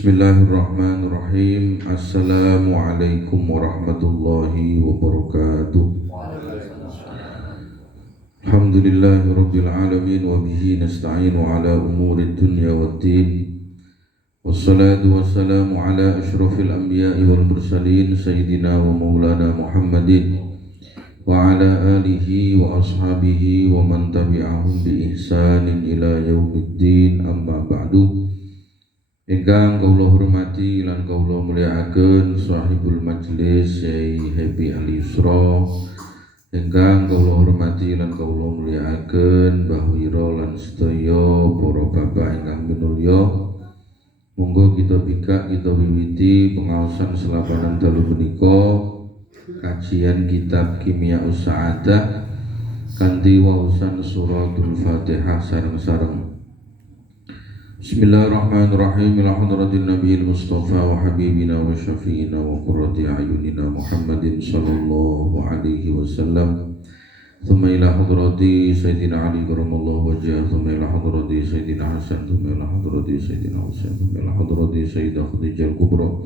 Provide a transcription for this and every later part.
Bismillahirrahmanirrahim. Assalamualaikum warahmatullahi wabarakatuh. Alhamdulillahirabbil alamin wa bihi nasta'inu ala umuri dunya waddin. Wassalatu wassalamu ala asyrafil anbiya'i wal mursalin sayyidina wa maulana Muhammadin wa ala alihi wa ashabihi wa man tabi'ahum bi ihsanin ila yaumiddin, amma ba'du. Ingkang kawula hormati lan kawula mulyakaken sahibul majlis Syekh Happy Al Yusra. Ingkang kawula hormati lan kawula mulyakaken Mbah Wira lan sedaya para bapak ingkang minulya. Monggo kita wiwiti pengaosan selapanan dalu menika kajian kitab Kimyaus Sa'adah kanthi waosan suratul Fatihah sareng-sareng. Bismillahirrahmanirrahim. Ila hadratin nabiyil mustafa wa habibina wa syafi'ina wa qurrati a'yunina Muhammadin sallallahu alaihi wasallam. Thumma ila hadrati sayyidina Ali karamallahu wajhah. Thumma ila hadrati sayyidina Hasan. Thumma ila hadrati sayyidina Husain. Thumma ila hadrati sayyidah Khadijah al-Kubra.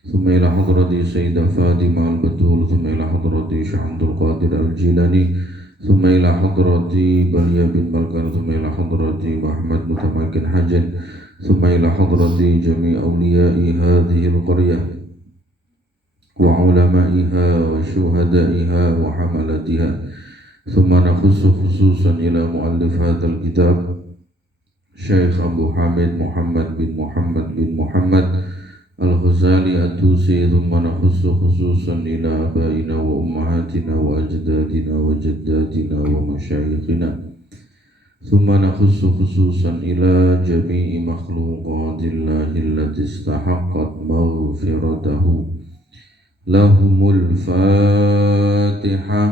Thumma ila hadrati sayyidah Fatimah al-Batul. Thumma ila hadrati Syekh Abdul Qadir al-Jilani. Thumma ila hadrati Balya bin Balkan. Thumma ila hadrati Muhammad Mutamakin Hajan. Thumma ila hadrati jami' awliya'i hadhihi al-qaryah wa ulama'iha wa syuhada'iha wa hamalatiha. Thumma nakhussu khususan ila muallif hadzal kitab Syekh Abu Hamid Muhammad bin Muhammad Al-Ghazali At-Tusi. Thumma nakhussu khususan ila abaina wa ummahatina wa ajdadina wa jaddatina wa masyayikhina. Thumma nakhussu khususan ila jami'i makhluqatillahi allati istahaqqat maghfiratahu. Lahumul Fatihah.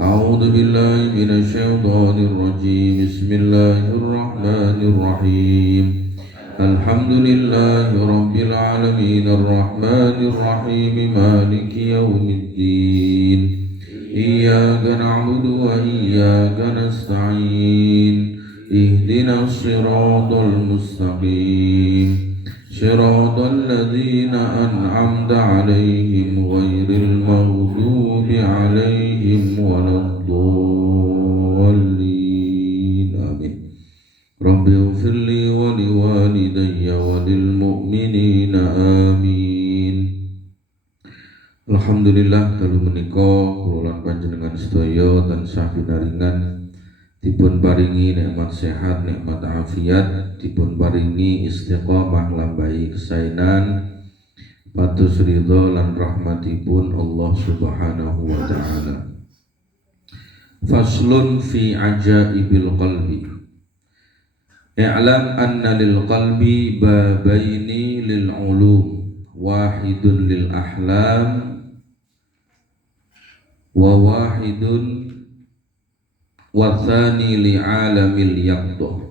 A'udzu billahi minasy syaithanir rajim. Bismillahirrahmanirrahim. Alhamdulillahi rabbil alamin arrahmanir rahim maliki yaumiddin. Iyyaka na'budu wa iyyaka nasta'in. Ihdinas siratal mustaqim. Siratal ladzina an'amta 'alaihim ghairil maghdubi 'alaihim waladdallin. Amin. Rabbi ighfirli wa liwalidayya wa lil mu'minina amin. Alhamdulillah dalu menika kula lan panjenengan sedaya tansah pinaringan dipun paringi nikmat sehat, nikmat afiat, dipun paringi istiqomah lambai kesainan, patus ridho lan rahmatipun Allah Subhanahu wa taala. Faslun fi ajaibil qalbi. I'lam anna lil qalbi babaini lil ulum, wahidun lil ahlam wa wahidun wa tsani li alamil yaqdah.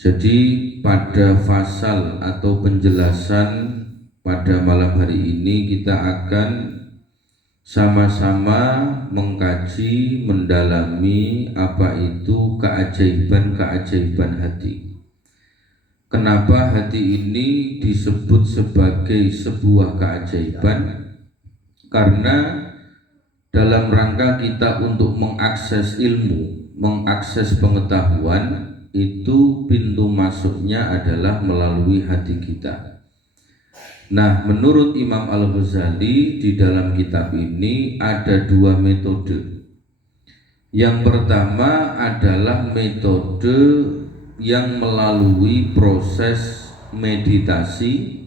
Jadi pada fasal atau penjelasan pada malam hari ini kita akan sama-sama mengkaji, mendalami apa itu keajaiban-keajaiban hati. Kenapa hati ini disebut sebagai sebuah keajaiban? Karena dalam rangka kita untuk mengakses ilmu, mengakses pengetahuan, itu pintu masuknya adalah melalui hati kita. Nah, menurut Imam Al-Ghazali di dalam kitab ini ada dua metode. Yang pertama adalah metode yang melalui proses meditasi,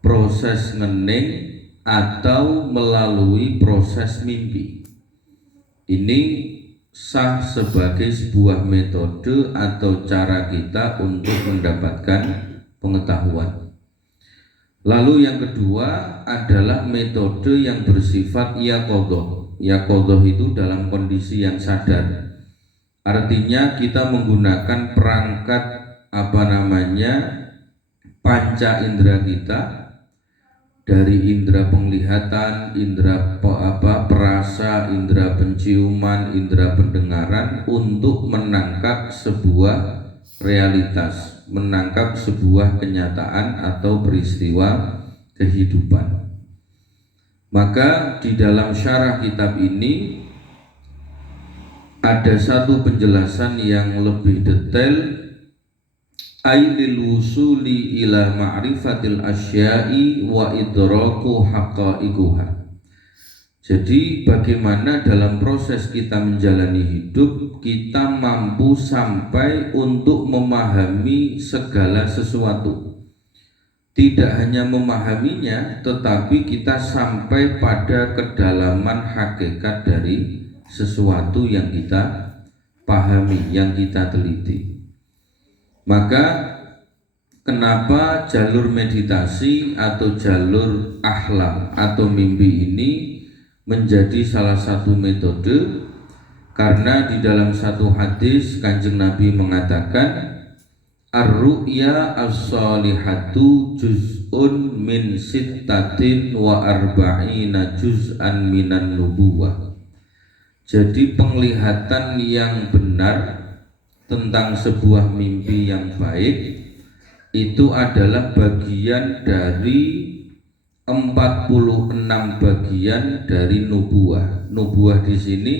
proses ngening, atau melalui proses mimpi. Ini sah sebagai sebuah metode atau cara kita untuk mendapatkan pengetahuan. Lalu yang kedua adalah metode yang bersifat yaqadhah. Yaqadhah itu dalam kondisi yang sadar. Artinya kita menggunakan perangkat panca indera kita, dari indera penglihatan, indera perasa, indera penciuman, indera pendengaran untuk menangkap sebuah realitas, menangkap sebuah kenyataan atau peristiwa kehidupan. Maka di dalam syarah kitab ini ada satu penjelasan yang lebih detail, ailil wusuli ila ma'rifatil asya'i wa idraku haqa'iquha. Jadi bagaimana dalam proses kita menjalani hidup kita mampu sampai untuk memahami segala sesuatu. Tidak hanya memahaminya, tetapi kita sampai pada kedalaman hakikat dari sesuatu yang kita pahami, yang kita teliti. Maka kenapa jalur meditasi atau jalur ahlam atau mimpi ini menjadi salah satu metode? Karena di dalam satu hadis Kanjeng Nabi mengatakan, ar-ru'ya as-salihatu juz'un min sittatin wa arba'ina juz'an minan nubuwah. Jadi penglihatan yang benar tentang sebuah mimpi yang baik itu adalah bagian dari 46 bagian dari nubuwah. Nubuwah di sini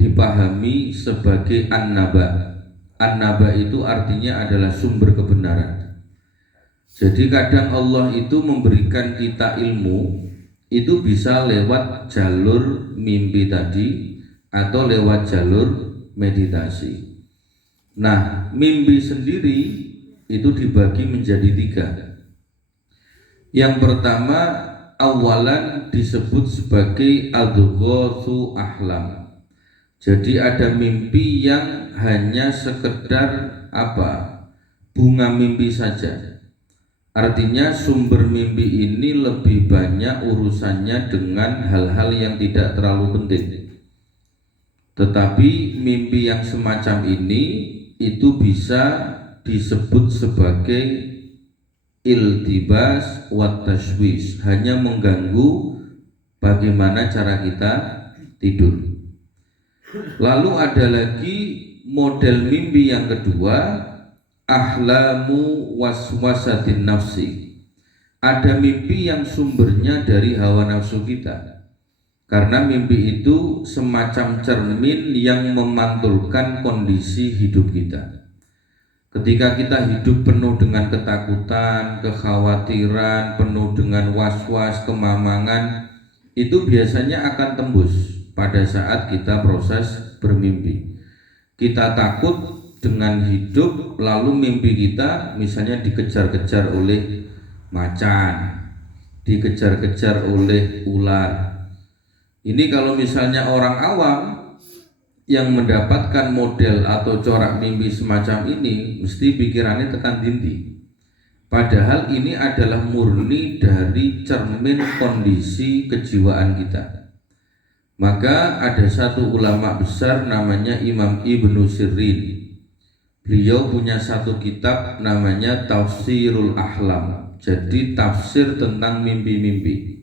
dipahami sebagai an-naba. An-naba itu artinya adalah sumber kebenaran. Jadi kadang Allah itu memberikan kita ilmu itu bisa lewat jalur mimpi tadi atau lewat jalur meditasi. Nah, mimpi sendiri itu dibagi menjadi 3. Yang pertama, awalan disebut sebagai adghatsu ahlam. Jadi ada mimpi yang hanya sekedar bunga mimpi saja. Artinya sumber mimpi ini lebih banyak urusannya dengan hal-hal yang tidak terlalu penting. Tetapi mimpi yang semacam ini itu bisa disebut sebagai iltibas wa tashwish, hanya mengganggu bagaimana cara kita tidur. Lalu ada lagi model mimpi yang kedua, ahlamu waswasatin nafsi. Ada mimpi yang sumbernya dari hawa nafsu kita. Karena mimpi itu semacam cermin yang memantulkan kondisi hidup kita. Ketika kita hidup penuh dengan ketakutan, kekhawatiran, penuh dengan was-was, kemamangan, itu biasanya akan tembus pada saat kita proses bermimpi. Kita takut dengan hidup, lalu mimpi kita misalnya dikejar-kejar oleh macan, dikejar-kejar oleh ular. Ini kalau misalnya orang awam yang mendapatkan model atau corak mimpi semacam ini, mesti pikirannya tekan dinding. Padahal ini adalah murni dari cermin kondisi kejiwaan kita. Maka ada satu ulama besar namanya Imam Ibnu Sirin. Beliau punya satu kitab namanya Tafsirul Ahlam. Jadi tafsir tentang mimpi-mimpi.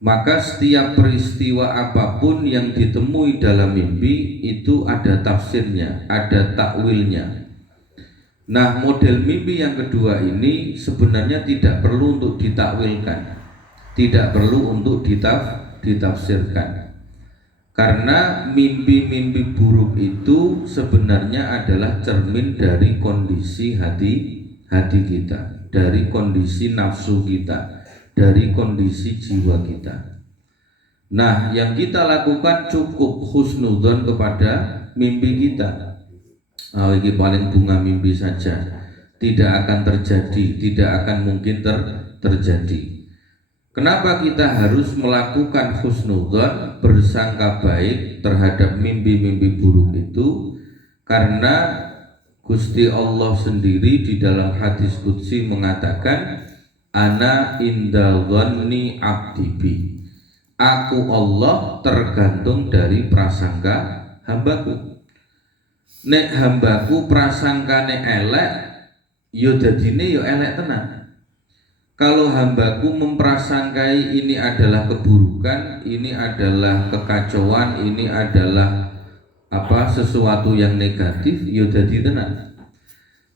Maka setiap peristiwa apapun yang ditemui dalam mimpi itu ada tafsirnya, ada takwilnya. Nah, model mimpi yang kedua ini sebenarnya tidak perlu untuk ditakwilkan, tidak perlu untuk ditafsirkan. Karena mimpi-mimpi buruk itu sebenarnya adalah cermin dari kondisi hati kita, dari kondisi nafsu kita, dari kondisi jiwa kita. Nah, yang kita lakukan cukup husnudzon kepada mimpi kita. Ini paling bunga mimpi saja, tidak akan terjadi, tidak akan mungkin terjadi. Kenapa kita harus melakukan husnudzon, bersangka baik terhadap mimpi-mimpi buruk itu? Karena Gusti Allah sendiri di dalam hadis qudsi mengatakan, ana inda dhanni abdi bi. Aku Allah tergantung dari prasangka hambaku. Nek hambaku prasangkane elek, yo dadine yo elek tenan. Kalau hambaku memprasangkai ini adalah keburukan, ini adalah kekacauan, ini adalah sesuatu yang negatif, yo dadi tenan.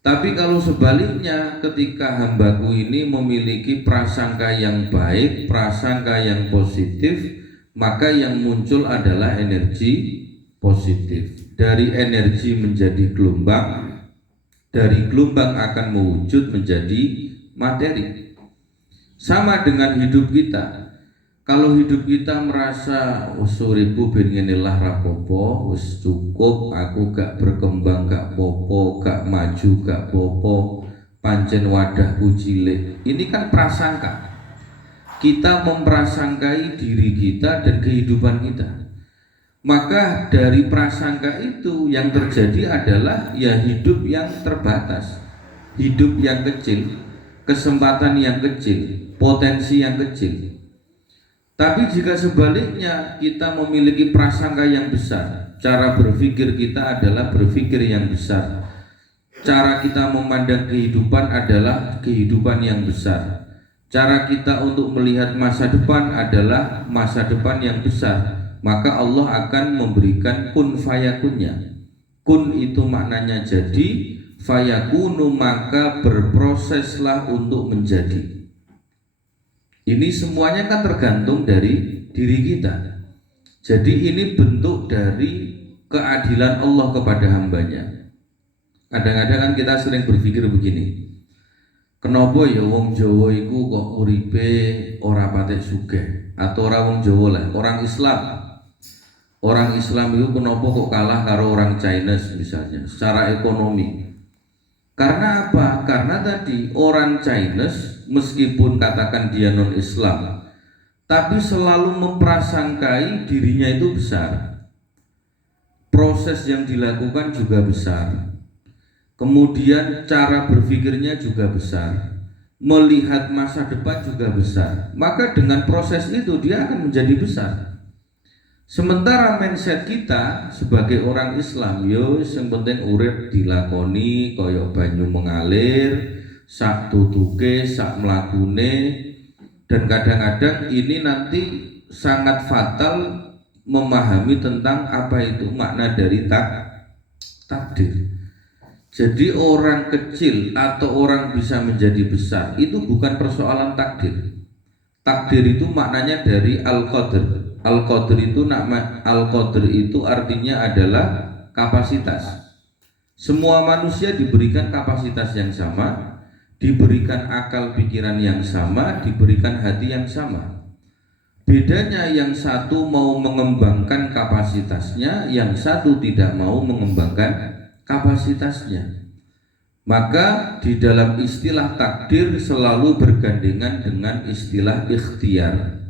Tapi kalau sebaliknya, ketika hambaku ini memiliki prasangka yang baik, prasangka yang positif, maka yang muncul adalah energi positif. Dari energi menjadi gelombang, dari gelombang akan mewujud menjadi materi. Sama dengan hidup kita. Kalau hidup kita merasa suribu ben ngenilah rapopo, wis cukup, aku gak berkembang, gak popo, gak maju, gak popo, pancen wadahku cilik. Ini kan prasangka. Kita memprasangkai diri kita dan kehidupan kita. Maka dari prasangka itu yang terjadi adalah ya hidup yang terbatas, hidup yang kecil, kesempatan yang kecil, potensi yang kecil. Tapi jika sebaliknya kita memiliki prasangka yang besar, cara berpikir kita adalah berpikir yang besar, cara kita memandang kehidupan adalah kehidupan yang besar, cara kita untuk melihat masa depan adalah masa depan yang besar, maka Allah akan memberikan kun fayakunnya. Kun itu maknanya jadi, fayakunu maka berproseslah untuk menjadi. Ini semuanya kan tergantung dari diri kita. Jadi ini bentuk dari keadilan Allah kepada hambanya. Kadang-kadang kan kita sering berpikir begini, kenapa ya wong Jawa iku kok uripe ora patek sugih, atau ora wong Jawa lah, orang Islam. Orang Islam itu kenapa kok kalah karo orang Chinese misalnya secara ekonomi. Karena apa? Karena tadi orang Chinese meskipun katakan dia non-Islam, tapi selalu memprasangkai dirinya itu besar. Proses yang dilakukan juga besar. Kemudian cara berpikirnya juga besar. Melihat masa depan juga besar. Maka dengan proses itu dia akan menjadi besar. Sementara mindset kita sebagai orang Islam, yo yang penting urip dilakoni kaya banyu mengalir, sak tutuke, sak mlakune, dan kadang-kadang ini nanti sangat fatal memahami tentang apa itu makna dari takdir. Jadi orang kecil atau orang bisa menjadi besar itu bukan persoalan takdir. Takdir itu maknanya dari al-qadr. Al-qadr itu al-qadr itu artinya adalah kapasitas. Semua manusia diberikan kapasitas yang sama, diberikan akal pikiran yang sama, diberikan hati yang sama. Bedanya yang satu mau mengembangkan kapasitasnya, yang satu tidak mau mengembangkan kapasitasnya. Maka di dalam istilah takdir selalu bergandengan dengan istilah ikhtiar.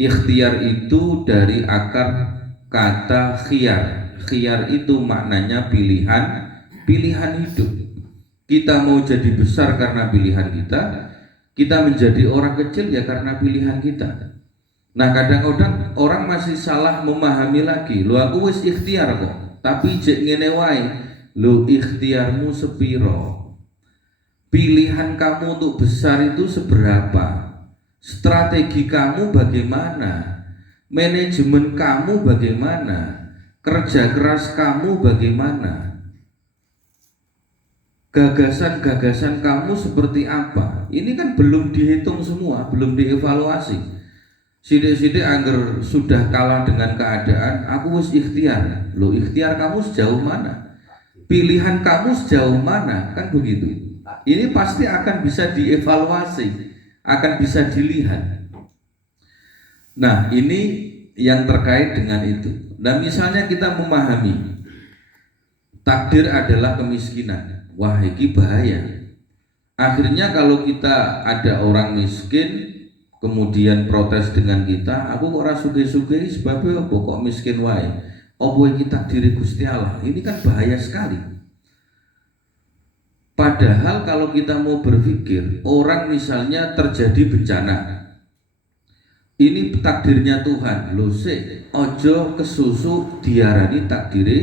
Ikhtiar itu dari akar kata khiyar. Khiyar itu maknanya pilihan, pilihan hidup. Kita mau jadi besar karena pilihan kita menjadi orang kecil ya karena pilihan kita. Nah kadang-kadang orang masih salah memahami lagi. Lu aku wis ikhtiar kok, tapi jek ngene wae. Lu ikhtiarmu sepiro? Pilihan kamu untuk besar itu seberapa? Strategi kamu bagaimana? Manajemen kamu bagaimana? Kerja keras kamu bagaimana? Gagasan-gagasan kamu seperti apa? Ini kan belum dihitung semua, belum dievaluasi. Sidik-sidik angger sudah kalah dengan keadaan, aku wis ikhtiar. Loh, ikhtiar kamu sejauh mana? Pilihan kamu sejauh mana? Kan begitu. Ini pasti akan bisa dievaluasi, akan bisa dilihat. Nah, ini yang terkait dengan itu. Nah, misalnya kita memahami takdir adalah kemiskinan. Wah, ini bahaya. Akhirnya kalau kita ada orang miskin kemudian protes dengan kita, aku kok ora sugih-sugih sebabnya apa kok miskin wae? Apa iki takdir Gusti Allah? Ini kan bahaya sekali. Padahal kalau kita mau berpikir, orang misalnya terjadi bencana, ini takdirnya Tuhan. Lho sik, ojo kesusu diarani takdire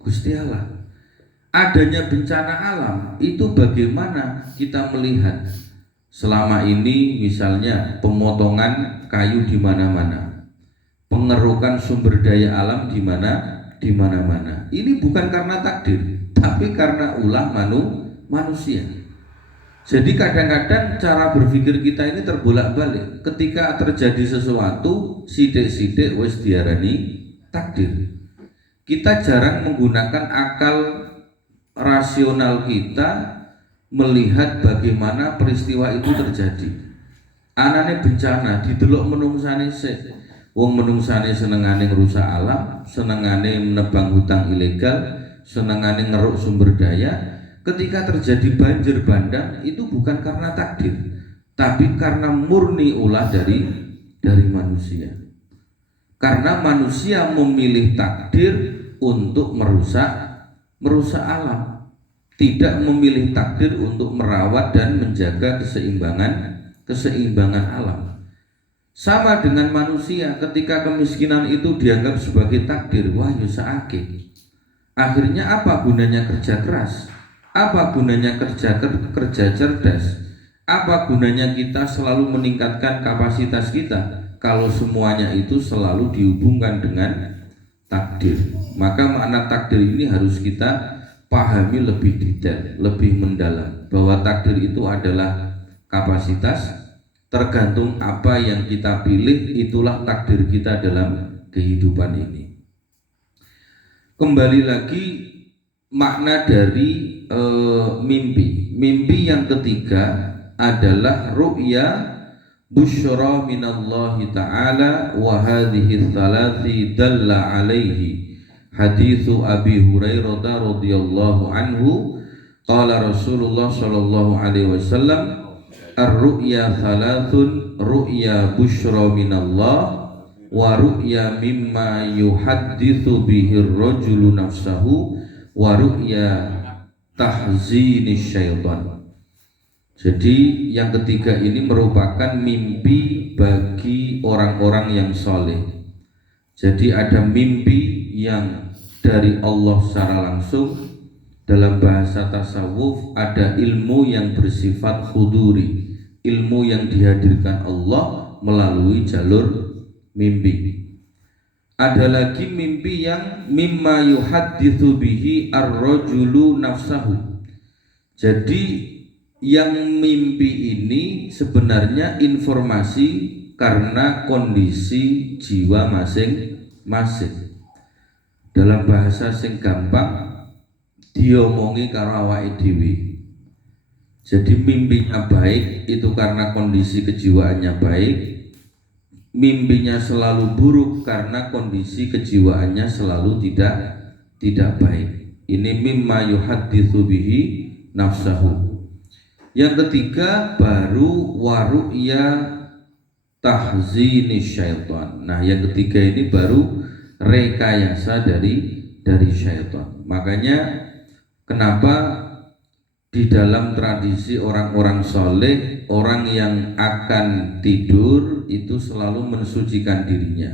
Gusti Allah. Adanya bencana alam itu bagaimana kita melihat? Selama ini misalnya pemotongan kayu di mana-mana, pengerukan sumber daya alam di mana-mana. Ini bukan karena takdir, tapi karena ulah manusia. Jadi kadang-kadang cara berpikir kita ini terbolak-balik. Ketika terjadi sesuatu, sidik-sidik wis diarani takdir. Kita jarang menggunakan akal rasional kita melihat bagaimana peristiwa itu terjadi. Anane bencana didelok menungsane sik. Wong menungsane senengane ngrusak alam, senengane menebang hutang ilegal, senengane ngeruk sumber daya. Ketika terjadi banjir bandang itu bukan karena takdir, tapi karena murni ulah dari manusia. Karena manusia memilih takdir untuk merusak alam, tidak memilih takdir untuk merawat dan menjaga keseimbangan alam. Sama dengan manusia, ketika kemiskinan itu dianggap sebagai takdir, wah ya saake. Akhirnya apa gunanya kerja keras? Apa gunanya kerja cerdas? Apa gunanya kita selalu meningkatkan kapasitas kita kalau semuanya itu selalu dihubungkan dengan takdir? Maka makna takdir ini harus kita pahami lebih detail, lebih mendalam, bahwa takdir itu adalah kapasitas, tergantung apa yang kita pilih, itulah takdir kita dalam kehidupan ini. Kembali lagi makna dari mimpi yang ketiga adalah ru'ya busyra minallahi ta'ala wa hadhihi thalathi dalla alaihi hadithu Abi Hurairah radhiyallahu anhu qala Rasulullah sallallahu alaihi wasallam ar-ru'ya thalathun ru'ya busyra minallah wa ru'ya mimma yuhaddithu bihi ar-rajulu nafsahu wa ru'ya tahzini syaitan. Jadi yang ketiga ini merupakan mimpi bagi orang-orang yang soleh. Jadi ada mimpi yang dari Allah secara langsung. Dalam bahasa tasawuf ada ilmu yang bersifat huduri, ilmu yang dihadirkan Allah melalui jalur mimpi. Ada lagi mimpi yang mimma yuhadditsu bihi ar-rajulu nafsahu. Jadi yang mimpi ini sebenarnya informasi karena kondisi jiwa masing-masing. Dalam bahasa sing gampang diomongi karo awake dhewe. Jadi mimpinya baik itu karena kondisi kejiwaannya baik. Mimpinya selalu buruk karena kondisi kejiwaannya selalu tidak baik. Ini mimma yuhadditsu bihi nafsahu. Yang ketiga baru waru'ya tahzini syaitan. Nah, yang ketiga ini baru rekayasa dari syaitan. Makanya kenapa di dalam tradisi orang-orang soleh, orang yang akan tidur itu selalu mensucikan dirinya.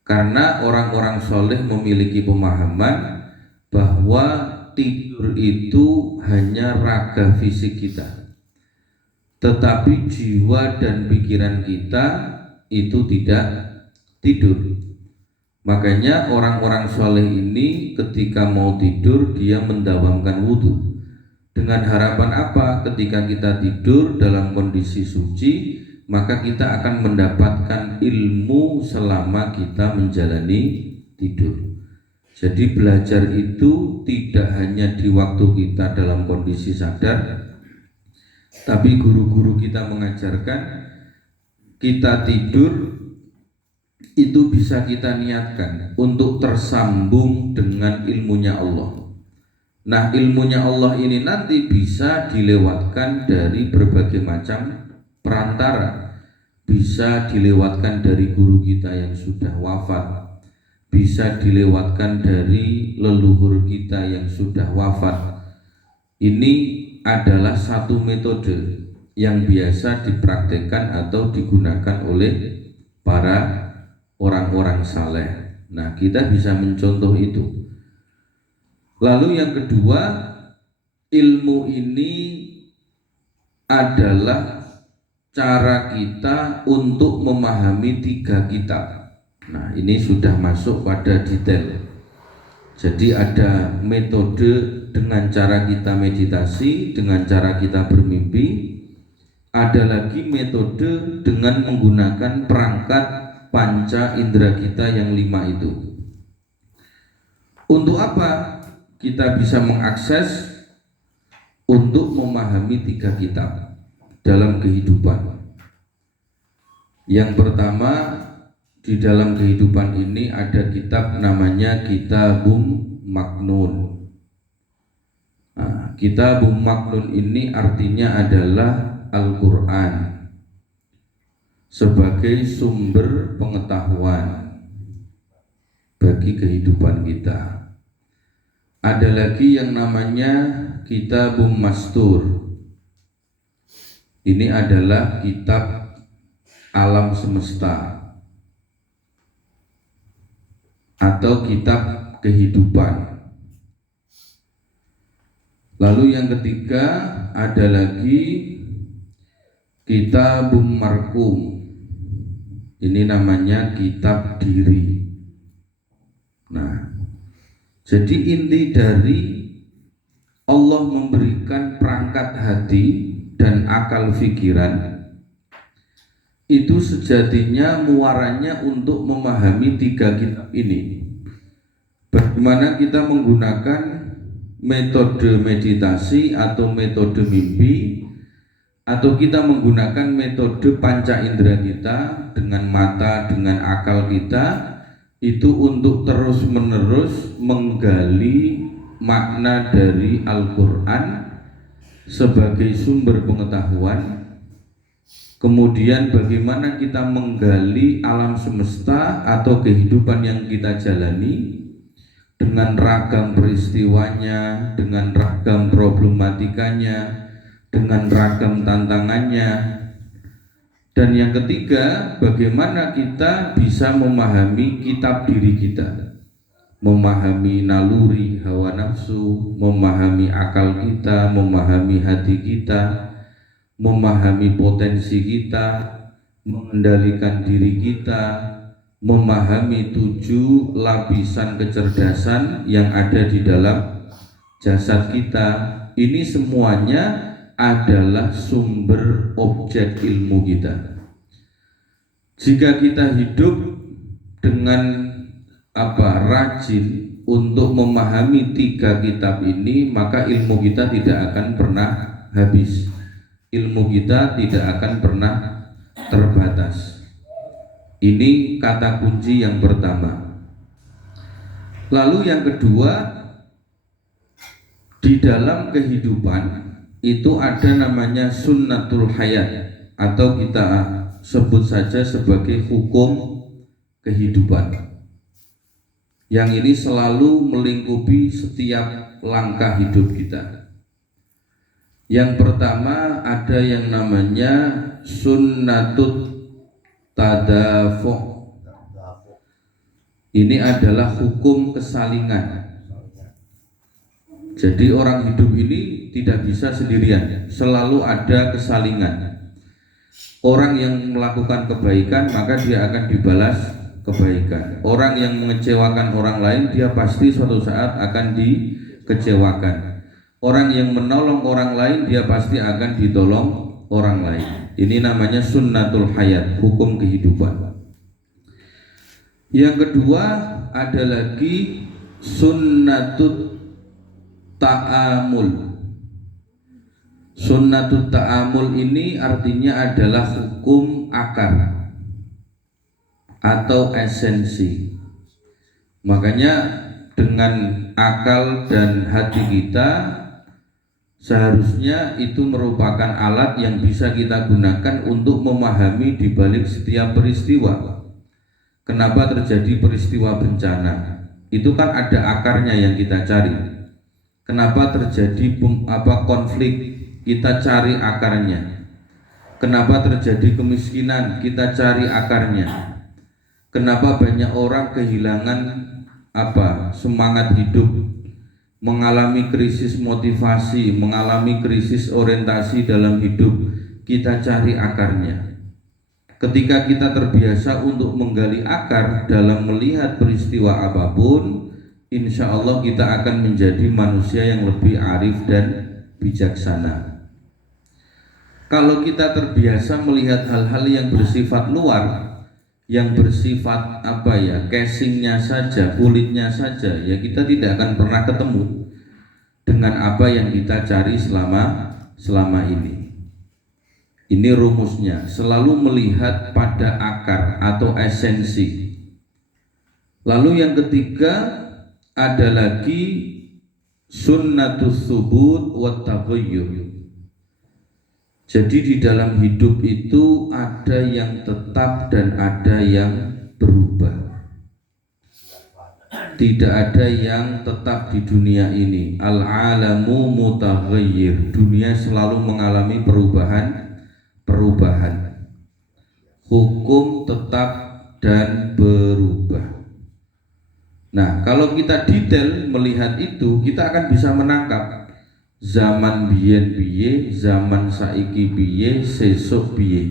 Karena orang-orang soleh memiliki pemahaman bahwa tidur itu hanya raga fisik kita, tetapi jiwa dan pikiran kita itu tidak tidur. Makanya orang-orang soleh ini ketika mau tidur dia mendawamkan wudhu. Dengan harapan apa? Ketika kita tidur dalam kondisi suci, maka kita akan mendapatkan ilmu selama kita menjalani tidur. Jadi belajar itu tidak hanya di waktu kita dalam kondisi sadar, tapi guru-guru kita mengajarkan kita tidur itu bisa kita niatkan untuk tersambung dengan ilmunya Allah. Nah, ilmunya Allah ini nanti bisa dilewatkan dari berbagai macam perantara. Bisa dilewatkan dari guru kita yang sudah wafat, bisa dilewatkan dari leluhur kita yang sudah wafat. Ini adalah satu metode yang biasa dipraktekkan atau digunakan oleh para orang-orang saleh. Nah, kita bisa mencontoh itu. Lalu yang kedua, ilmu ini adalah cara kita untuk memahami 3 kitab. Nah, ini sudah masuk pada detail. Jadi ada metode dengan cara kita meditasi, dengan cara kita bermimpi. Ada lagi metode dengan menggunakan perangkat panca indera kita yang 5 itu. Untuk apa kita bisa mengakses? Untuk memahami 3 kitab dalam kehidupan. Yang pertama, di dalam kehidupan ini ada kitab namanya Kitabum Maknun. Nah, Kitabum Maknun ini artinya adalah Al-Quran sebagai sumber pengetahuan bagi kehidupan kita. Ada lagi yang namanya Kitabum Mastur. Ini adalah kitab alam semesta atau kitab kehidupan. Lalu yang ketiga ada lagi Kitabum Markum. Ini namanya kitab diri. Nah, jadi inti dari Allah memberikan perangkat hati dan akal pikiran itu sejatinya muaranya untuk memahami 3 kitab ini. Bagaimana kita menggunakan metode meditasi atau metode mimpi, atau kita menggunakan metode panca indera kita dengan mata, dengan akal kita, itu untuk terus-menerus menggali makna dari Al-Quran sebagai sumber pengetahuan. Kemudian bagaimana kita menggali alam semesta atau kehidupan yang kita jalani dengan ragam peristiwanya, dengan ragam problematikanya, dengan ragam tantangannya. Dan yang ketiga, bagaimana kita bisa memahami kitab diri kita, memahami naluri hawa nafsu, memahami akal kita, memahami hati kita, memahami potensi kita, mengendalikan diri kita, memahami 7 lapisan kecerdasan yang ada di dalam jasad kita. Ini semuanya adalah sumber objek ilmu kita. Jika kita hidup dengan rajin untuk memahami 3 kitab ini, maka ilmu kita tidak akan pernah habis. Ilmu kita tidak akan pernah terbatas. Ini kata kunci yang pertama. Lalu yang kedua, di dalam kehidupan itu ada namanya sunnatul hayat, atau kita sebut saja sebagai hukum kehidupan, yang ini selalu melingkupi setiap langkah hidup kita. Yang pertama ada yang namanya sunnatut tadafu'. Ini adalah hukum kesalingan. Jadi orang hidup ini tidak bisa sendirian, selalu ada kesalingan. Orang yang melakukan kebaikan maka dia akan dibalas kebaikan. Orang yang mengecewakan orang lain, dia pasti suatu saat akan dikecewakan. Orang yang menolong orang lain, dia pasti akan ditolong orang lain. Ini namanya sunnatul hayat, hukum kehidupan. Yang kedua ada lagi sunnatut ta'amul. Sunnatut ta'amul ini artinya adalah hukum akar atau esensi. Makanya dengan akal dan hati kita seharusnya itu merupakan alat yang bisa kita gunakan untuk memahami di balik setiap peristiwa. Kenapa terjadi peristiwa bencana? Itu kan ada akarnya yang kita cari. Kenapa terjadi konflik? Kita cari akarnya. Kenapa terjadi kemiskinan? Kita cari akarnya. Kenapa banyak orang kehilangan semangat hidup, mengalami krisis motivasi, mengalami krisis orientasi dalam hidup? Kita cari akarnya. Ketika kita terbiasa untuk menggali akar dalam melihat peristiwa apapun, insya Allah kita akan menjadi manusia yang lebih arif dan bijaksana. Kalau kita terbiasa melihat hal-hal yang bersifat luar, yang bersifat casingnya saja, kulitnya saja, ya kita tidak akan pernah ketemu dengan apa yang kita cari selama ini. Ini rumusnya, selalu melihat pada akar atau esensi. Lalu yang ketiga ada lagi sunnatus subut wa taghayyur. Jadi di dalam hidup itu ada yang tetap dan ada yang berubah. Tidak ada yang tetap di dunia ini. Al-alamu mutaghayyir. Dunia selalu mengalami perubahan. Hukum tetap dan berubah. Nah, kalau kita detail melihat itu, kita akan bisa menangkap zaman biyen piye, zaman saiki piye, sesuk piye.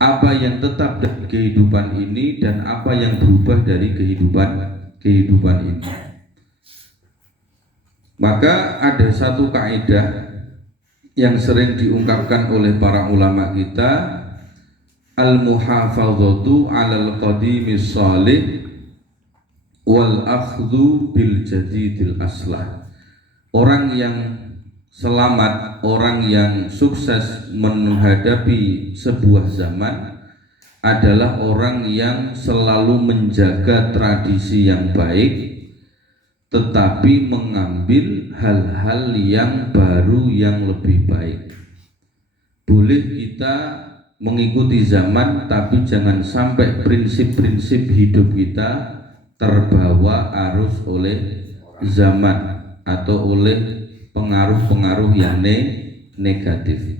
Apa yang tetap dari kehidupan ini dan apa yang berubah dari kehidupan ini. Maka ada satu kaidah yang sering diungkapkan oleh para ulama kita, al-muhafadzatu 'alal qadimis shalih wal akhdhu bil jadidil aslah. Orang yang selamat, orang yang sukses menghadapi sebuah zaman adalah orang yang selalu menjaga tradisi yang baik tetapi mengambil hal-hal yang baru yang lebih baik. Boleh kita mengikuti zaman, tapi jangan sampai prinsip-prinsip hidup kita terbawa arus oleh zaman atau oleh pengaruh-pengaruh yang negatif.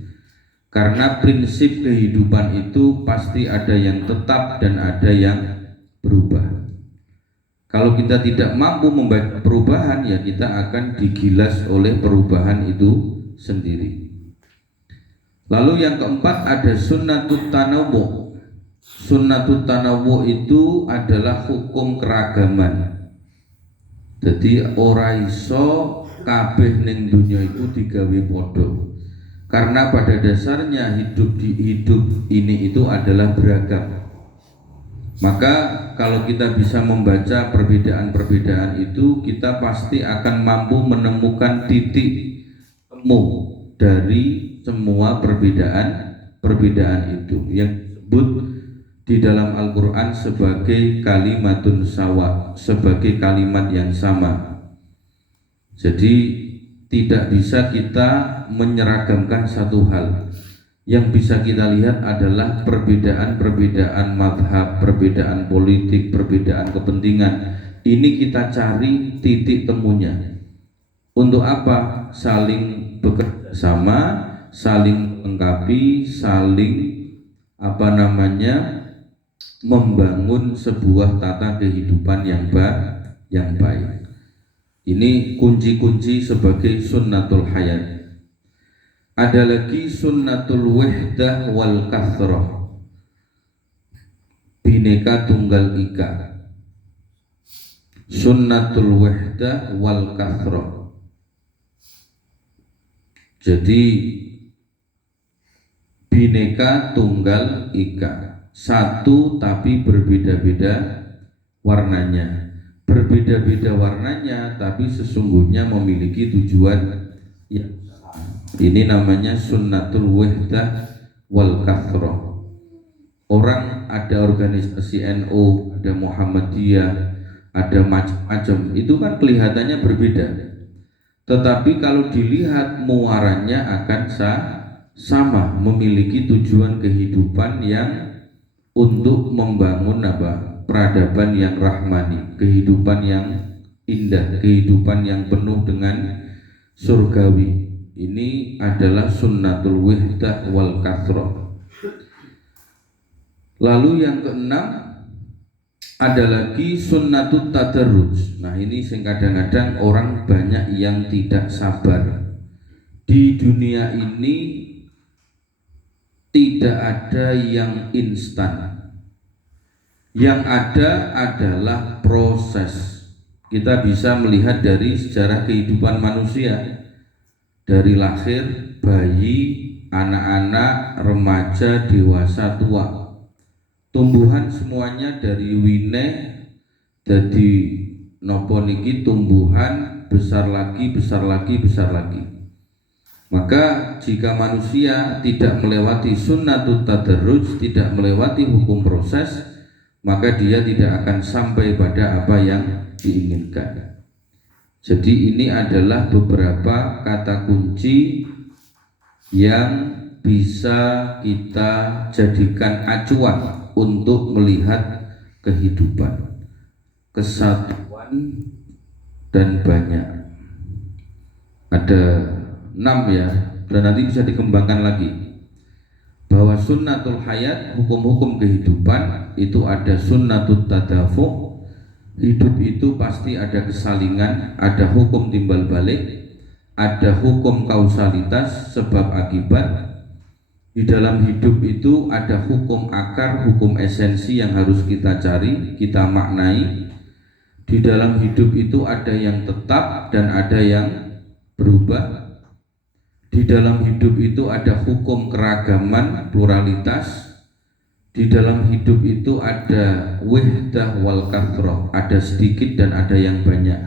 Karena prinsip kehidupan itu pasti ada yang tetap dan ada yang berubah. Kalau kita tidak mampu membaca perubahan, ya kita akan digilas oleh perubahan itu sendiri. Lalu yang keempat ada sunnatut tanawwu. Sunnatut tanawwu itu adalah hukum keragaman. Jadi ora iso kabeh ning dunia itu digawe podo. Karena pada dasarnya hidup ini itu adalah beragam. Maka kalau kita bisa membaca perbedaan-perbedaan itu, kita pasti akan mampu menemukan titik temu dari semua perbedaan itu yang disebut di dalam Al-Quran sebagai kalimatun sawa, sebagai kalimat yang sama. Jadi tidak bisa kita menyeragamkan satu hal. Yang bisa kita lihat adalah perbedaan-perbedaan mazhab, perbedaan politik, perbedaan kepentingan. Ini kita cari titik temunya. Untuk apa? Saling bekerja sama, saling melengkapi, saling membangun sebuah tata kehidupan yang baik. Ini kunci-kunci sebagai sunnatul hayat. Ada lagi sunnatul wahdah wal kathrah, bineka tunggal ika. Sunnatul wahdah wal kathrah. Jadi bineka tunggal ika, satu tapi berbeda-beda warnanya. Berbeda-beda warnanya tapi sesungguhnya memiliki tujuan yang sama. Ini namanya sunnatul wahdah wal kathrah. Orang ada organisasi NU, ada Muhammadiyah, ada macam-macam, itu kan kelihatannya berbeda. Tetapi kalau dilihat muaranya akan sama, memiliki tujuan kehidupan yang untuk membangun peradaban yang rahmani, kehidupan yang indah, kehidupan yang penuh dengan surgawi. Ini adalah sunnatul wahdah wal kathrah. Lalu yang keenam ada lagi sunnatut tadarruj. Nah, ini kadang-kadang orang banyak yang tidak sabar. Di dunia ini tidak ada yang instan. Yang ada adalah proses. kita bisa melihat dari sejarah kehidupan manusia, dari lahir, bayi, anak-anak, remaja, dewasa, tua. Tumbuhan semuanya dari wine jadi nopo niki tumbuhan besar lagi, besar lagi, besar lagi. Maka jika manusia tidak melewati sunnatut tadarruj, tidak melewati hukum proses, maka dia tidak akan sampai pada apa yang diinginkan. Jadi ini adalah beberapa kata kunci yang bisa kita jadikan acuan untuk melihat kehidupan, kesatuan dan banyak. Ada 6 ya, dan nanti bisa dikembangkan lagi. Bahwa sunnatul hayat, hukum-hukum kehidupan itu ada sunnatut tadafuq. Hidup itu pasti ada kesalingan, ada hukum timbal balik, ada hukum kausalitas sebab akibat. Di dalam hidup itu ada hukum akar, hukum esensi yang harus kita cari, kita maknai. Di dalam hidup itu ada yang tetap dan ada yang berubah. Di dalam hidup itu ada hukum keragaman, pluralitas. Di dalam hidup itu ada wahdah wal kathrah, ada sedikit dan ada yang banyak,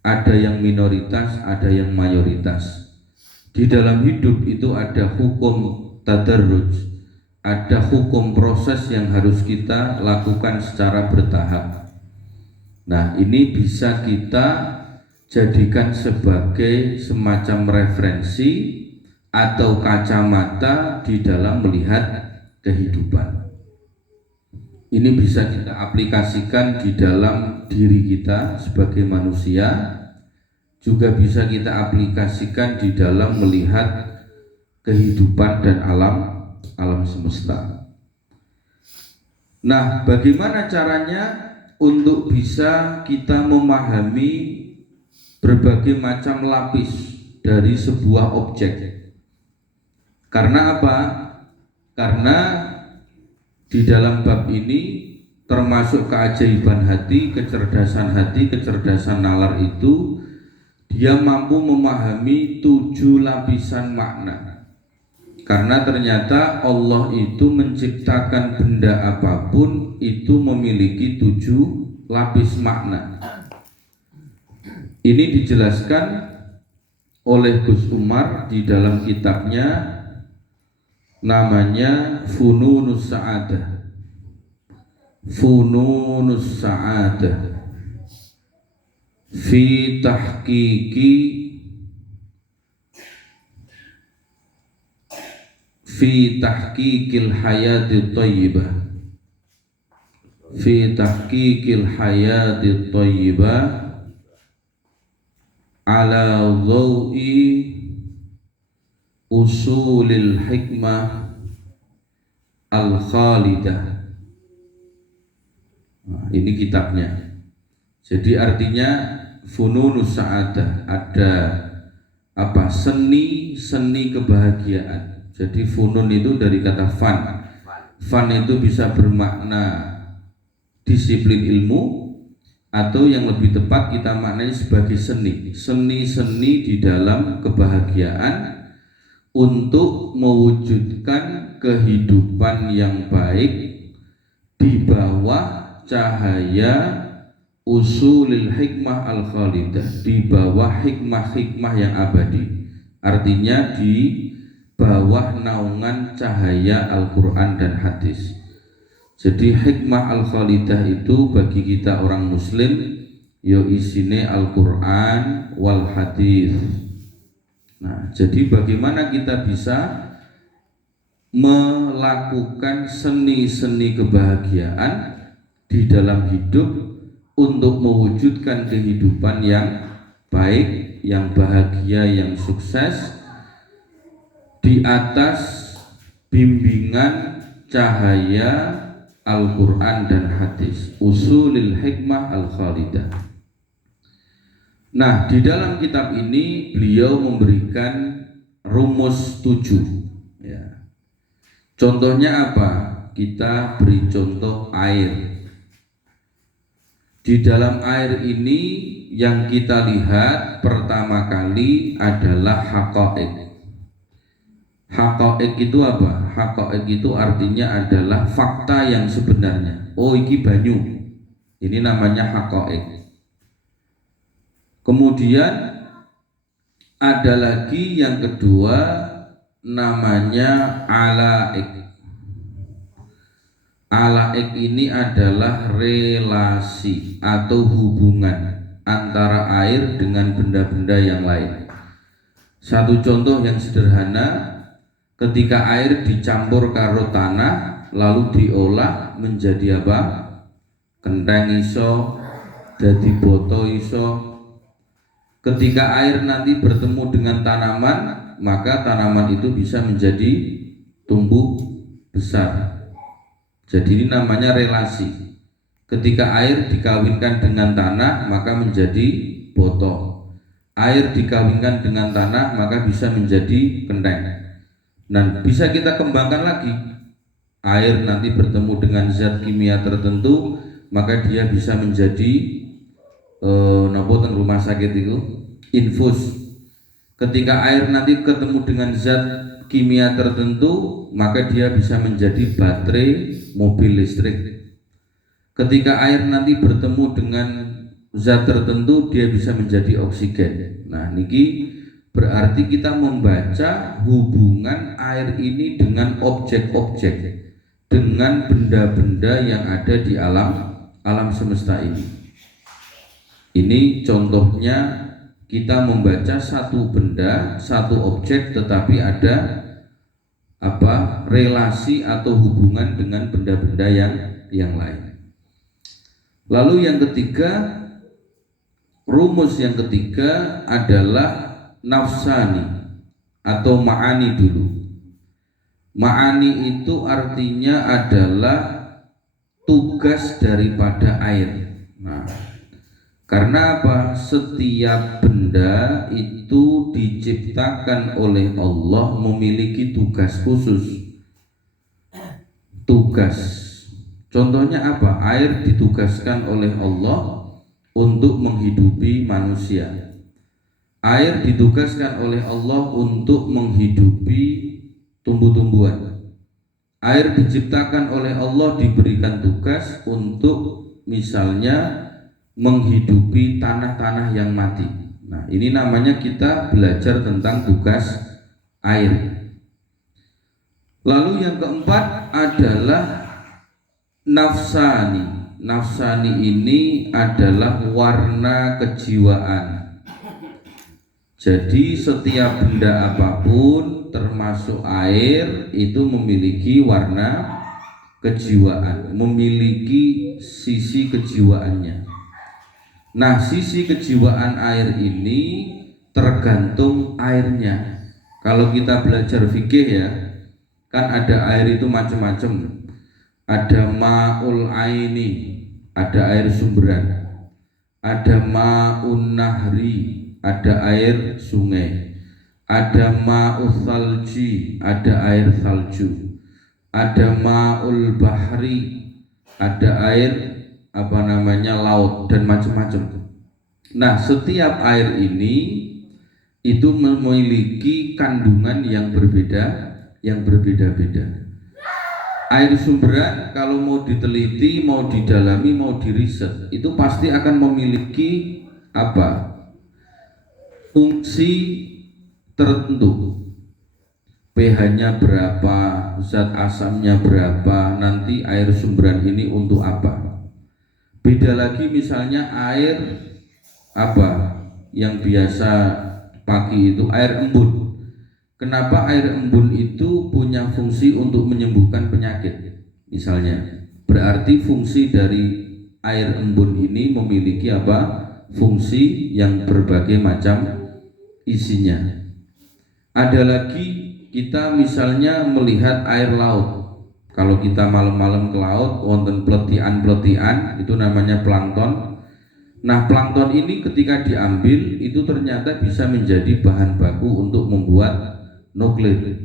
ada yang minoritas, ada yang mayoritas. Di dalam hidup itu ada hukum tadarruj, ada hukum proses yang harus kita lakukan secara bertahap. Nah, ini bisa kita jadikan sebagai semacam referensi atau kacamata di dalam melihat kehidupan. Ini bisa kita aplikasikan di dalam diri kita sebagai manusia, juga bisa kita aplikasikan di dalam melihat kehidupan dan alam semesta. Nah, bagaimana caranya untuk bisa kita memahami berbagai macam lapis dari sebuah objek? Karena apa? Karena di dalam bab ini termasuk keajaiban hati, kecerdasan nalar itu dia mampu memahami 7 lapisan makna. Karena ternyata Allah itu menciptakan benda apapun itu memiliki 7 lapis makna. Ini dijelaskan oleh Gus Umar di dalam kitabnya namanya Fununus Sa'adah. Fununus Sa'adah fi tahqiqil hayati thayyibah, fi tahqiqil hayati thayyibah ala dhawi usulil hikmah al-khalidah. Nah, ini kitabnya. Jadi artinya fununus sa'adah, ada apa? Seni kebahagiaan. Jadi funun itu dari kata fan. Fan itu bisa bermakna disiplin ilmu, atau yang lebih tepat kita maknai sebagai seni di dalam kebahagiaan untuk mewujudkan kehidupan yang baik di bawah cahaya usulil hikmah al-khalidah, di bawah hikmah-hikmah yang abadi. Artinya di bawah naungan cahaya Al-Quran dan hadis. Jadi hikmah al-khalidah itu bagi kita orang muslim yo isine Al-Quran wal hadis. Nah, jadi bagaimana kita bisa melakukan seni kebahagiaan di dalam hidup untuk mewujudkan kehidupan yang baik, yang bahagia, yang sukses di atas bimbingan cahaya Al-Quran dan hadis, usulil hikmah al-khalidah. Nah, di dalam kitab ini beliau memberikan rumus 7 ya. Contohnya apa? Kita beri contoh air. Di dalam air ini yang kita lihat pertama kali adalah haqaiq. Haqaiq itu apa? Haqaiq itu artinya adalah fakta yang sebenarnya. Oh, iki banyu. Ini namanya haqaiq. Kemudian ada lagi yang kedua namanya alaik. Alaik ini adalah relasi atau hubungan antara air dengan benda-benda yang lain. Satu contoh yang sederhana, ketika air dicampur karo tanah lalu diolah menjadi apa? Kentheng iso, jadi boto iso. Ketika air nanti bertemu dengan tanaman, maka tanaman itu bisa menjadi tumbuh besar. Jadi ini namanya relasi. Ketika air dikawinkan dengan tanah, maka menjadi boto. Air dikawinkan dengan tanah, maka bisa menjadi kentheng. Dan bisa kita kembangkan lagi. Air nanti bertemu dengan zat kimia tertentu, maka dia bisa menjadi rumah sakit itu infus. Ketika air nanti ketemu dengan zat kimia tertentu, maka dia bisa menjadi baterai mobil listrik. Ketika air nanti bertemu dengan zat tertentu, dia bisa menjadi oksigen. Nah, niki berarti kita membaca hubungan air ini dengan objek-objek, dengan benda-benda yang ada di alam semesta ini. Ini contohnya kita membaca satu benda, satu objek, tetapi ada relasi atau hubungan dengan benda-benda yang lain. Lalu yang ketiga, rumus yang ketiga adalah nafsani atau ma'ani dulu. Ma'ani itu artinya adalah tugas daripada air. Nah, karena apa? Setiap benda itu diciptakan oleh Allah memiliki tugas khusus. Tugas. Contohnya apa? Air ditugaskan oleh Allah untuk menghidupi manusia. Air ditugaskan oleh Allah untuk menghidupi tumbuh-tumbuhan. Air diciptakan oleh Allah diberikan tugas untuk misalnya menghidupi tanah-tanah yang mati. Nah, ini namanya kita belajar tentang tugas air. Lalu yang keempat adalah nafsani. Nafsani ini adalah warna kejiwaan. Jadi setiap benda apapun termasuk air itu memiliki warna kejiwaan, memiliki sisi kejiwaannya. Nah, sisi kejiwaan air ini tergantung airnya. Kalau kita belajar fikih ya, kan ada air itu macam-macam. Ada ma'ul aini, ada air sumberan. Ada ma'un nahri, ada air sungai. Ada ma'ul salji, ada air salju. Ada ma'ul bahri, ada air laut dan macam-macam. Nah, setiap air ini itu memiliki kandungan yang berbeda-beda. Air sumberan kalau mau diteliti, mau didalami, mau diriset, itu pasti akan memiliki fungsi tertentu. pH-nya berapa, zat asamnya berapa, nanti air sumberan ini untuk apa. Beda lagi misalnya air yang biasa pagi itu air embun. Kenapa air embun itu punya fungsi untuk menyembuhkan penyakit misalnya? Berarti fungsi dari air embun ini memiliki fungsi yang berbagai macam isinya. Ada lagi kita misalnya melihat air laut. Kalau kita malam-malam ke laut, wonten pletian-pletian, itu namanya plankton. Nah, plankton ini ketika diambil itu ternyata bisa menjadi bahan baku untuk membuat nuklir.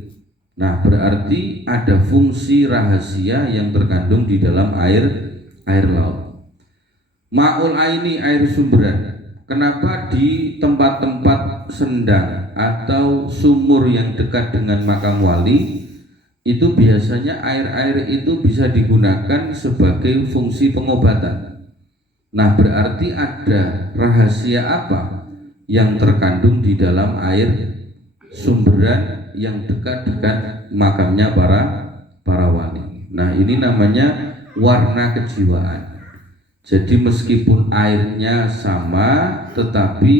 Nah, berarti ada fungsi rahasia yang terkandung di dalam air laut. Ma'ul aini, air sumberan. Kenapa di tempat-tempat sendang atau sumur yang dekat dengan makam wali itu biasanya air-air itu bisa digunakan sebagai fungsi pengobatan? Nah, berarti ada rahasia apa yang terkandung di dalam air sumberan yang dekat dengan makamnya para wali. Nah, ini namanya warna kejiwaan. Jadi meskipun airnya sama, tetapi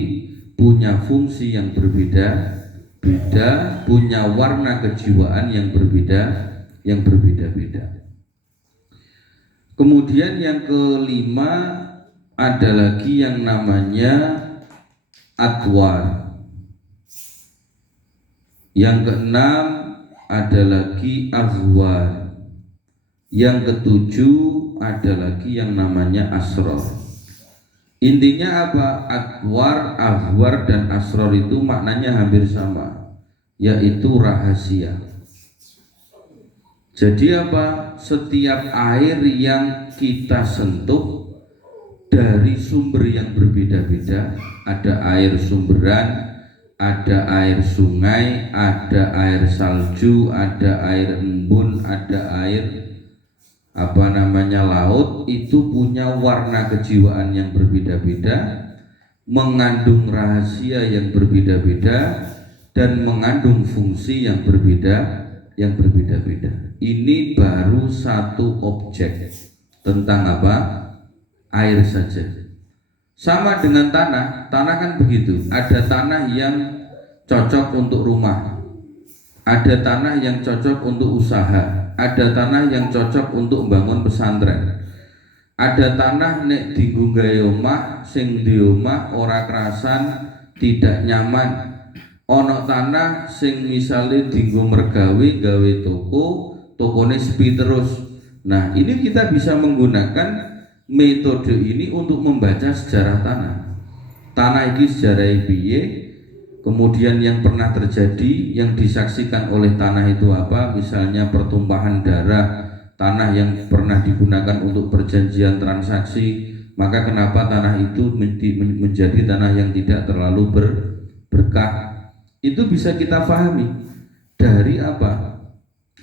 punya fungsi yang berbeda-beda, punya warna kejiwaan yang berbeda-beda. Kemudian yang kelima ada lagi yang namanya atwar. Yang keenam ada lagi azwar. Yang ketujuh ada lagi yang namanya asror. Intinya apa? Atwar, azwar, dan asror itu maknanya hampir sama, yaitu rahasia. Jadi apa? Setiap air yang kita sentuh dari sumber yang berbeda-beda, ada air sumberan, ada air sungai, ada air salju, ada air embun, ada air laut, itu punya warna kejiwaan yang berbeda-beda, mengandung rahasia yang berbeda-beda, dan mengandung fungsi yang berbeda-beda. Ini baru satu objek tentang apa? Air saja. Sama dengan tanah kan begitu. Ada tanah yang cocok untuk rumah, ada tanah yang cocok untuk usaha, ada tanah yang cocok untuk membangun pesantren, ada tanah nek dienggo gawe omah, sing di omah ora kerasan, tidak nyaman. Ono tanah sing misale dienggo mergawe gawe tokone sepi terus. Nah, ini kita bisa menggunakan metode ini untuk membaca sejarah tanah. Tanah ini sejarah piye, kemudian yang pernah terjadi, yang disaksikan oleh tanah itu apa? Misalnya pertumpahan darah, tanah yang pernah digunakan untuk perjanjian transaksi, maka kenapa tanah itu menjadi tanah yang tidak terlalu berkah? Itu bisa kita pahami dari apa?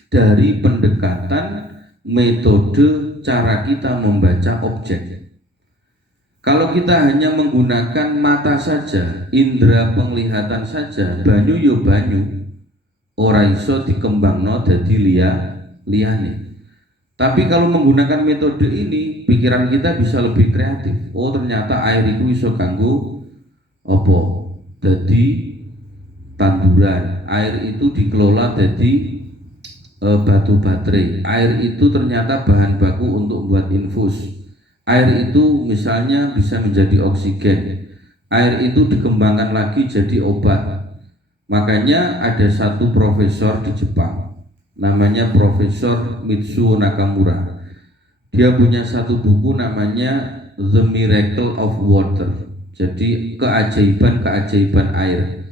Dari pendekatan metode cara kita membaca objek. Kalau kita hanya menggunakan mata saja, indera penglihatan saja, banyu yo banyu, ora iso dikembangno dadi liyane. Tapi kalau menggunakan metode ini, pikiran kita bisa lebih kreatif. Oh, ternyata air itu iso kanggo apa? Dadi tanduran. Air itu dikelola dadi batu baterai. Air itu ternyata bahan baku untuk buat infus. Air itu misalnya bisa menjadi oksigen. Air itu dikembangkan lagi jadi obat. Makanya ada satu profesor di Jepang, namanya Profesor Mitsuo Nakamura. Dia punya satu buku namanya The Miracle of Water. Jadi keajaiban air.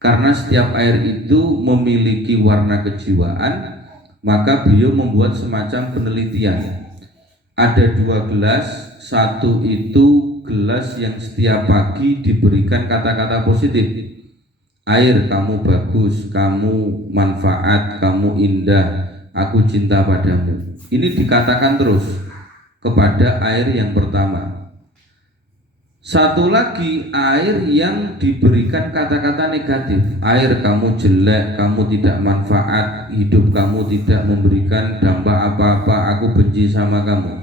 Karena setiap air itu memiliki warna kejiwaan, maka beliau membuat semacam penelitian. Ada 2 gelas, satu itu gelas yang setiap pagi diberikan kata-kata positif. Air, kamu bagus, kamu manfaat, kamu indah, aku cinta padamu. Ini dikatakan terus kepada air yang pertama. Satu lagi air yang diberikan kata-kata negatif. Air, kamu jelek, kamu tidak manfaat, hidup kamu tidak memberikan dampak apa-apa, aku benci sama kamu.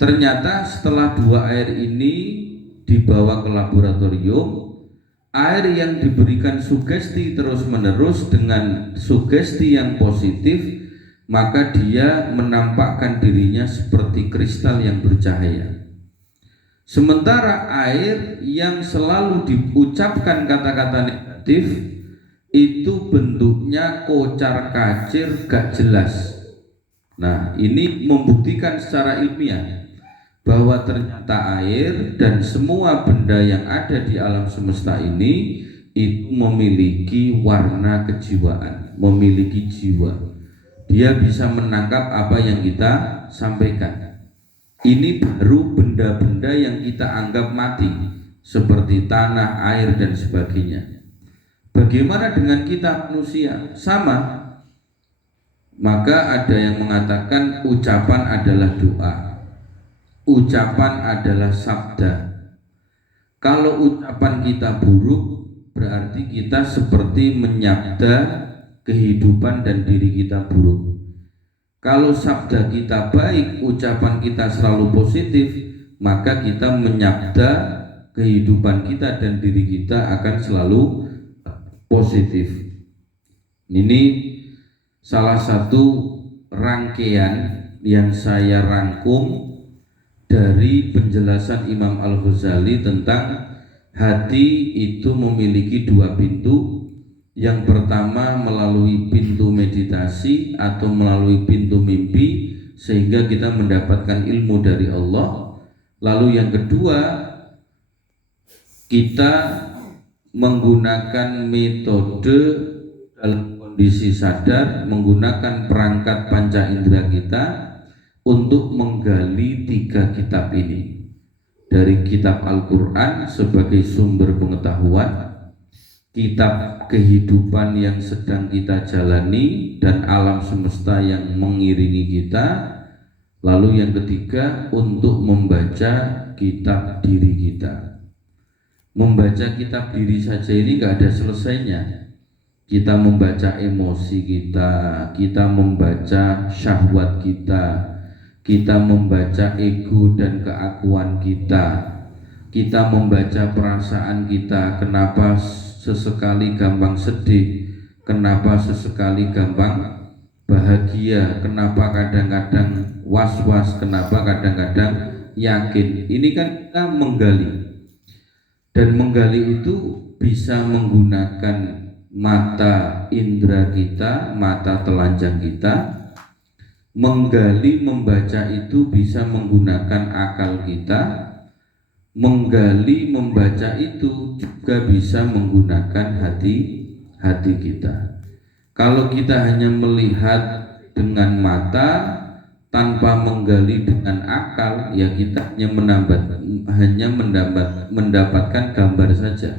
Ternyata setelah 2 air ini dibawa ke laboratorium, air yang diberikan sugesti terus-menerus dengan sugesti yang positif, maka dia menampakkan dirinya seperti kristal yang bercahaya. Sementara air yang selalu diucapkan kata-kata negatif itu bentuknya kocar-kacir, gak jelas. Nah, ini membuktikan secara ilmiah bahwa ternyata air dan semua benda yang ada di alam semesta ini itu memiliki warna kejiwaan, memiliki jiwa. Dia bisa menangkap apa yang kita sampaikan. Ini baru benda-benda yang kita anggap mati, seperti tanah, air dan sebagainya. Bagaimana dengan kita manusia? Sama. Maka ada yang mengatakan ucapan adalah doa, ucapan adalah sabda. Kalau ucapan kita buruk, berarti kita seperti menyabda kehidupan dan diri kita buruk. Kalau sabda kita baik, ucapan kita selalu positif, maka kita menyabda kehidupan kita dan diri kita akan selalu positif. Ini salah satu rangkaian yang saya rangkum dari penjelasan Imam Al-Ghazali tentang hati itu memiliki dua pintu. Yang pertama melalui pintu meditasi atau melalui pintu mimpi sehingga kita mendapatkan ilmu dari Allah. Lalu yang kedua, kita menggunakan metode dalam kondisi sadar, menggunakan perangkat panca indera kita untuk menggali tiga kitab ini. Dari kitab Al-Quran sebagai sumber pengetahuan, kitab kehidupan yang sedang kita jalani dan alam semesta yang mengiringi kita. Lalu yang ketiga, untuk membaca kitab diri kita. Membaca kitab diri saja ini gak ada selesainya. Kita membaca emosi kita, kita membaca syahwat kita membaca ego dan keakuan kita membaca perasaan kita, kenapa sesekali gampang sedih, kenapa sesekali gampang bahagia, kenapa kadang-kadang was-was, kenapa kadang-kadang yakin. Ini kan kita menggali, dan menggali itu bisa menggunakan mata indera kita, mata telanjang kita. Menggali, membaca itu bisa menggunakan akal kita. Menggali, membaca itu juga bisa menggunakan hati kita. Kalau kita hanya melihat dengan mata tanpa menggali dengan akal, ya kita hanya mendapatkan gambar saja.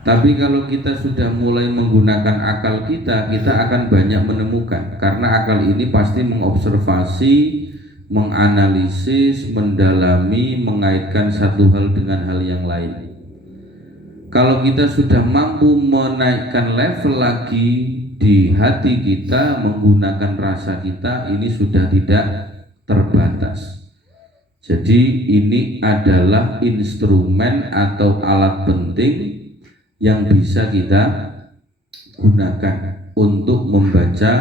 Tapi kalau kita sudah mulai menggunakan akal kita akan banyak menemukan, karena akal ini pasti mengobservasi, menganalisis, mendalami, mengaitkan satu hal dengan hal yang lain. Kalau kita sudah mampu menaikkan level lagi di hati kita, menggunakan rasa kita, ini sudah tidak terbatas. Jadi ini adalah instrumen atau alat penting yang bisa kita gunakan untuk membaca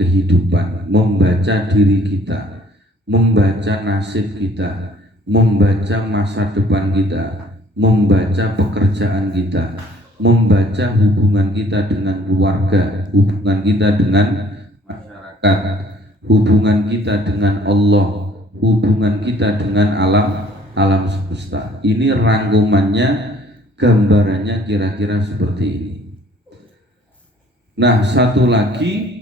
kehidupan, membaca diri kita, membaca nasib kita, membaca masa depan kita, membaca pekerjaan kita, membaca hubungan kita dengan keluarga, hubungan kita dengan masyarakat, hubungan kita dengan Allah, hubungan kita dengan alam semesta. Ini rangkumannya, gambarannya kira-kira seperti ini. Nah, satu lagi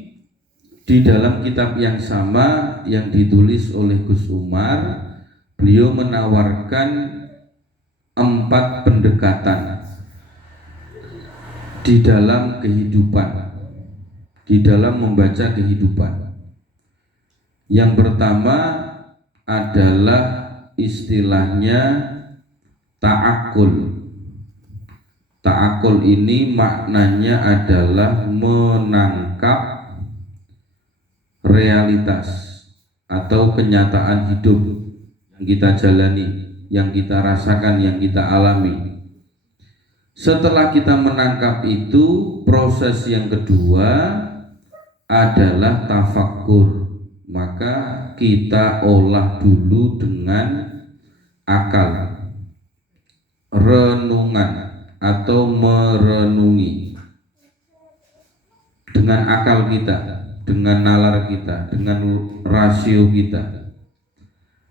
di dalam kitab yang sama yang ditulis oleh Gus Umar, beliau menawarkan 4 pendekatan di dalam kehidupan, di dalam membaca kehidupan. Yang pertama adalah istilahnya ta'akul. Ta'akul ini maknanya adalah menangkap realitas atau kenyataan hidup yang kita jalani, yang kita rasakan, yang kita alami. Setelah kita menangkap itu, proses yang kedua adalah tafakkur. Maka kita olah dulu dengan akal, renungan atau merenungi dengan akal kita, dengan nalar kita, dengan rasio kita.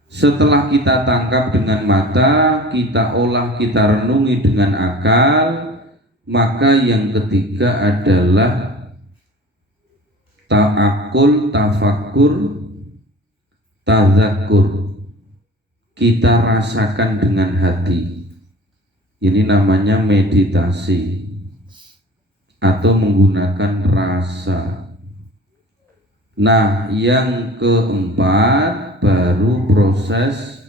Setelah kita tangkap dengan mata, kita olah, kita renungi dengan akal, maka yang ketiga adalah ta'akul, tafakur, tadzakur. Kita rasakan dengan hati. Ini namanya meditasi atau menggunakan rasa. Nah, yang keempat baru proses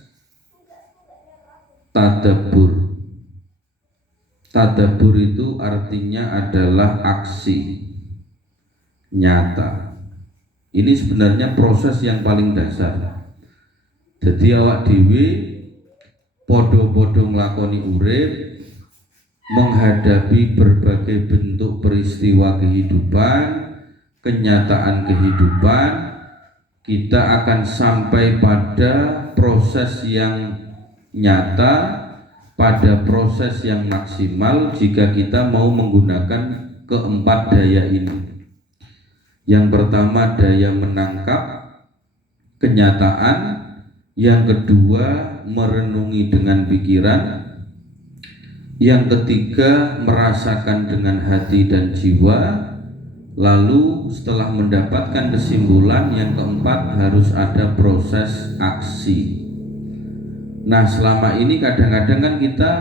tadabbur. Tadabbur itu artinya adalah aksi nyata. Ini sebenarnya proses yang paling dasar. Jadi awak dhewe podo-podo nglakoni urip, menghadapi berbagai bentuk peristiwa kehidupan, kenyataan kehidupan, kita akan sampai pada proses yang nyata, pada proses yang maksimal jika kita mau menggunakan keempat daya ini. Yang pertama daya menangkap kenyataan, yang kedua merenungi dengan pikiran, yang ketiga merasakan dengan hati dan jiwa, lalu setelah mendapatkan kesimpulan yang keempat harus ada proses aksi. Nah, selama ini kadang-kadang kan kita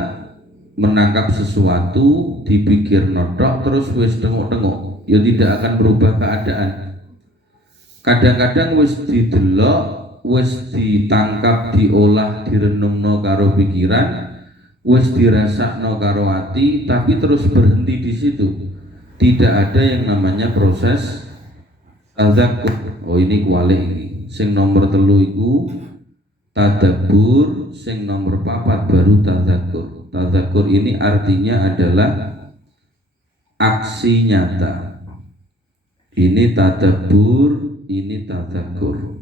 menangkap sesuatu, dipikir nodok terus wis tengok-tengok, ya tidak akan berubah keadaan. Kadang-kadang wis didelok, wis ditangkap, diolah, direnungno karo pikiran, wis dirasakno karo hati, tapi terus berhenti di situ. Tidak ada yang namanya proses tadzakur. Oh, ini kualik iki. Sing nomor 3 iku tadabbur, sing nomor 4 baru tadzakur. Tadzakur ini artinya adalah aksi nyata. Ini tadabbur, ini tadzakur.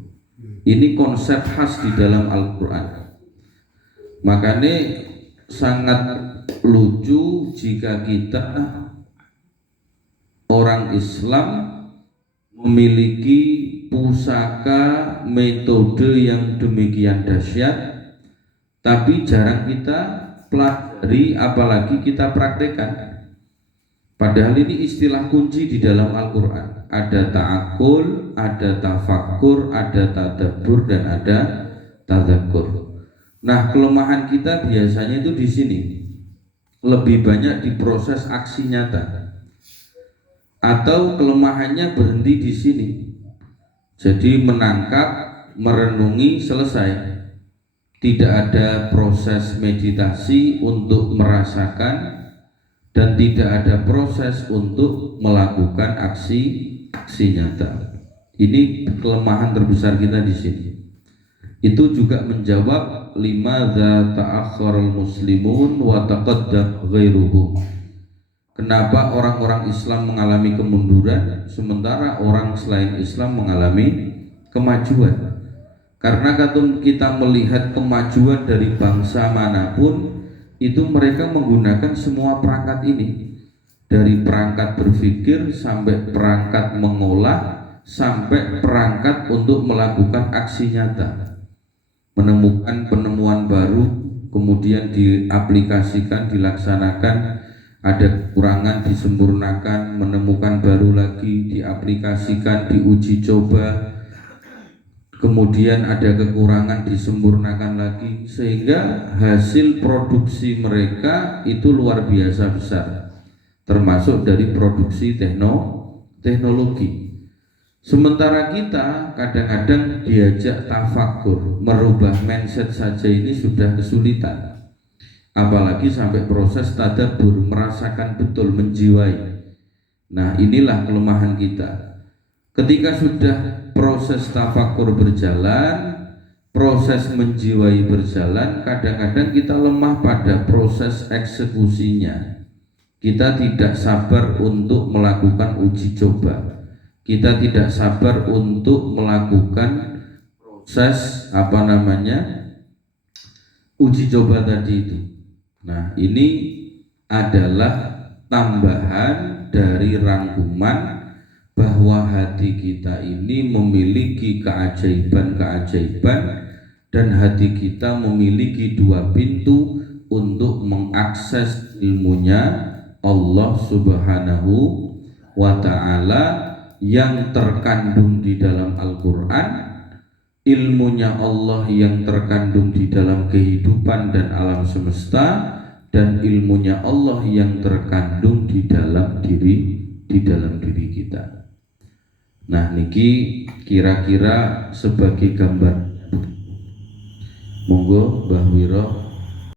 Ini konsep khas di dalam Al-Quran. Makanya sangat lucu jika kita orang Islam memiliki pusaka metode yang demikian dahsyat, tapi jarang kita pelajari, apalagi kita praktekkan. Padahal ini istilah kunci di dalam Al-Quran. Ada ta'akul, ada tafakkur, ada tadabbur, dan ada tadzakur. Nah, kelemahan kita biasanya itu di sini. Lebih banyak di proses aksi nyata. Atau kelemahannya berhenti di sini. Jadi menangkap, merenungi, selesai. Tidak ada proses meditasi untuk merasakan, dan tidak ada proses untuk melakukan aksi nyata. Ini kelemahan terbesar kita di sini. Itu juga menjawab limadza ta'akhkharal muslimun wa taqaddam ghairuhum. Kenapa orang-orang Islam mengalami kemunduran sementara orang selain Islam mengalami kemajuan? Karena kita melihat kemajuan dari bangsa manapun, itu mereka menggunakan semua perangkat ini. Dari perangkat berpikir sampai perangkat mengolah, sampai perangkat untuk melakukan aksi nyata. Menemukan penemuan baru, kemudian diaplikasikan, dilaksanakan. Ada kekurangan, disempurnakan, menemukan baru lagi, diaplikasikan, diuji coba, kemudian ada kekurangan, disempurnakan lagi, sehingga hasil produksi mereka itu luar biasa besar, termasuk dari produksi teknologi. Sementara kita kadang-kadang diajak tafakur, merubah mindset saja ini sudah kesulitan. Apalagi sampai proses tadabbur, merasakan betul, menjiwai. Nah, inilah kelemahan kita. Ketika sudah proses tafakur berjalan, proses menjiwai berjalan, kadang-kadang kita lemah pada proses eksekusinya. Kita tidak sabar untuk melakukan uji coba. Kita tidak sabar untuk melakukan proses uji coba tadi itu. Nah, ini adalah tambahan dari rangkuman bahwa hati kita ini memiliki keajaiban-keajaiban, dan hati kita memiliki 2 pintu untuk mengakses ilmunya Allah Subhanahu wa ta'ala yang terkandung di dalam Al-Quran, ilmunya Allah yang terkandung di dalam kehidupan dan alam semesta, dan ilmunya Allah yang terkandung di dalam diri kita. Nah niki kira-kira sebagai gambar. Monggo Mbah Wiro